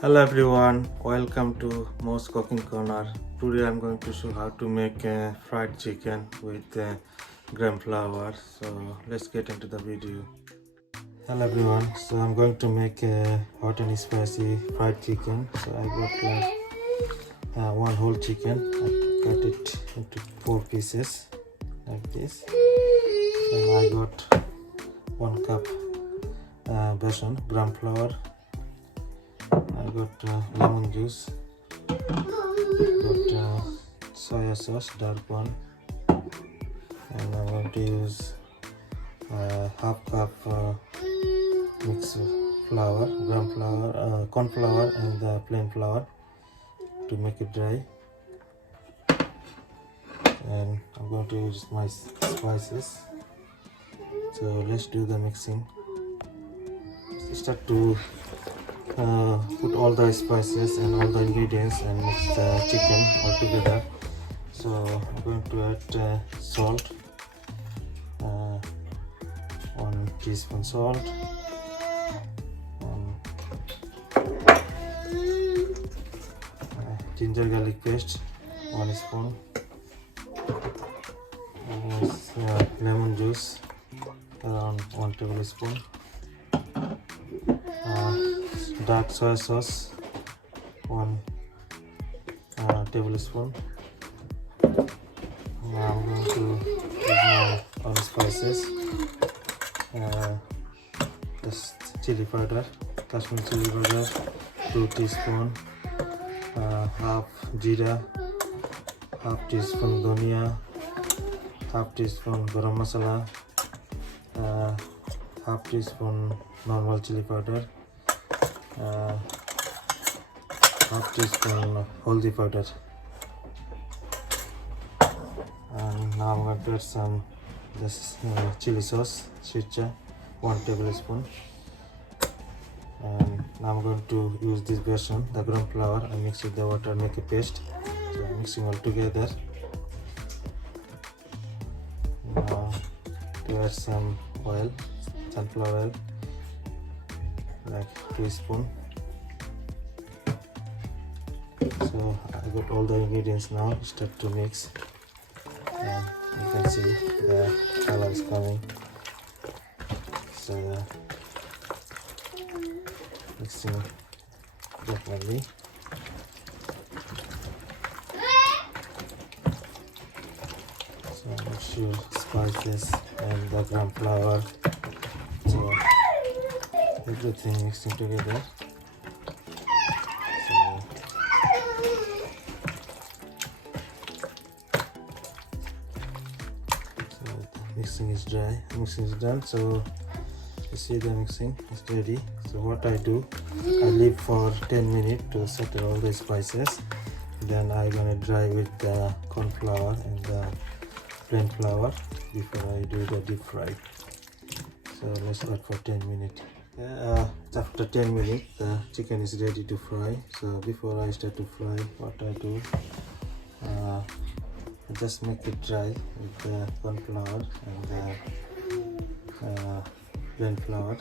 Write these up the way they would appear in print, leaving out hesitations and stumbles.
Hello everyone, welcome to Most Cooking Corner. Today I'm going to show how to make fried chicken with gram flour. So let's get into the video. Hello everyone, so I'm going to make a hot and spicy fried chicken. So I got one whole chicken. I cut it into 4 pieces like this. And I got 1 cup besan gram flour. I got lemon juice, got soya sauce, dark one, and I'm going to use half cup mixed flour, gram flour, corn flour and plain flour to make it dry. And I'm going to use my spices. So let's do the mixing. Start to put all the spices and all the ingredients and mix the chicken all together. So I'm going to add salt, 1 teaspoon salt, ginger garlic paste 1 spoon, lemon juice around 1 tablespoon, dark soy sauce 1 tablespoon. Now I'm going to use my own spices. Just chili powder, Kashmir chili powder 2 teaspoon, half jeera, half teaspoon dhania, half teaspoon garam masala, half teaspoon normal chili powder, half teaspoon haldi powder. And now I'm going to add some chili sauce, sriracha 1 tablespoon. And now I'm going to use this besan, the gram flour, and mix with the water, make a paste. So I'm mixing all together. Now to add some oil, sunflower oil, like 2 spoons. So I got all the ingredients now. Start to mix, and you can see the color is coming. So mixing properly. So make sure spices and the gram flour, so everything mixing together. Mixing is dry, mixing is done. So you see the mixing is ready. So what I do, I leave for 10 minutes to settle all the spices. Then I'm gonna dry with the corn flour and the plain flour before I do the deep fry. So let's wait for 10 minutes. After 10 minutes the chicken is ready to fry. So before I start to fry, what I do, I just make it dry with the corn flour and the plain flour.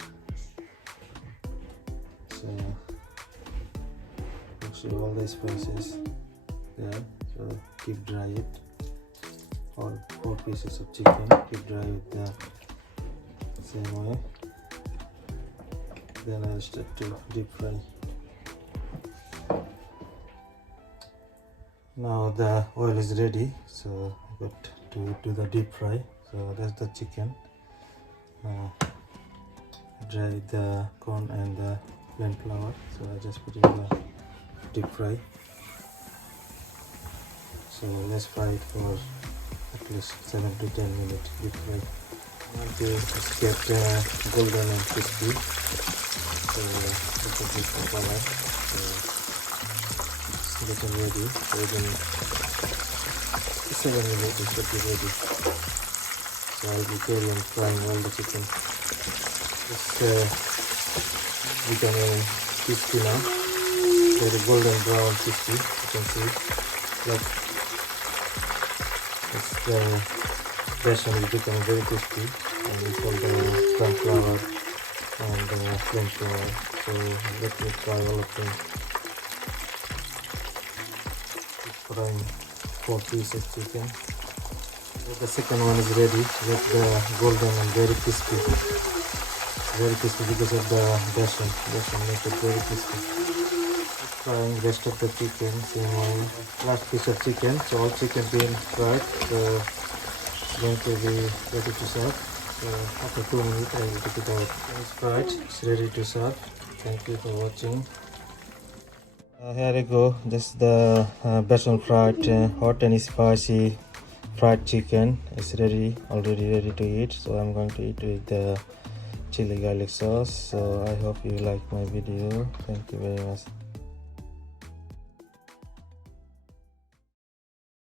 So make sure all the spices there. So keep dry it. All 4 pieces of chicken, keep dry with the same way. Then I'll start to deep fry. Now the oil is ready, so I got to do the deep fry. So that's the chicken. Dry the corn and the plain flour, so I just put in the deep fry. So let's fry it for at least 7 to 10 minutes deep fry. I want to just get golden and crispy. So look at this color. So getting ready. So within 7 minutes it should be ready. So I'll be carrying frying all the chicken. It's becoming crispy now. Very golden brown crispy. You can see. Look, it's besan is becoming very crispy, and it's all the gram flour and plain flour. So let me try all of them. frying 4 pieces chicken. The second one is ready with the golden and very crispy. Very crispy because of the besan. Besan make it very crispy. Frying rest of the chicken, same oil. Last piece of chicken, so all chicken being fried. So it's going to be ready to serve. So after 2 minutes I will take it out. It's fried, it's ready to serve. Thank you for watching. Here we go. This is the besan fried hot and spicy fried chicken. It's already ready to eat. So I'm going to eat with the chili garlic sauce. So I hope you like my video. Thank you very much.